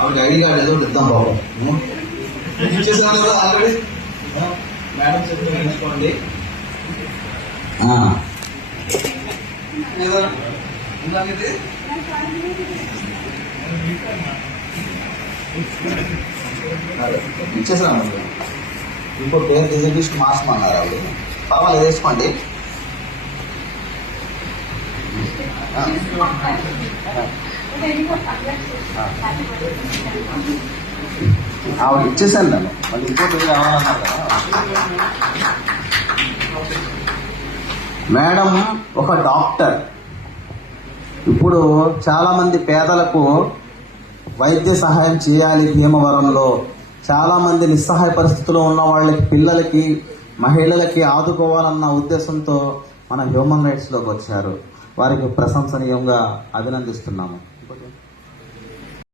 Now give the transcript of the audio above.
ఆవిడకి ID card ఏదో ఇద్దాం బాబు. ఇచ్చేసాను కదా ఆల్రెడీ. మేడం చెప్పి వేయించుకోండి. ఇచ్చేసాను. ఇంకో పేరు డిజైన్ మాస్క్ అన్నారు ఆవిడ. పర్వాలేదు వేసుకోండి. ఆవిడ ఇచ్చేసాను నేను. మళ్ళీ ఇంకో పేరు కావాలన్నారు కదా. మేడం ఒక డాక్టర్. ఇప్పుడు చాలా మంది పేదలకు వైద్య సహాయం చేయాలి. భీమవరంలో చాలా మంది నిస్సహాయ పరిస్థితుల్లో ఉన్న వాళ్ళకి, పిల్లలకి, మహిళలకి ఆదుకోవాలన్న ఉద్దేశంతో మన హ్యూమన్ రైట్స్ లోకి వచ్చారు. వారికి ప్రశంసనీయంగా అభినందిస్తున్నాము.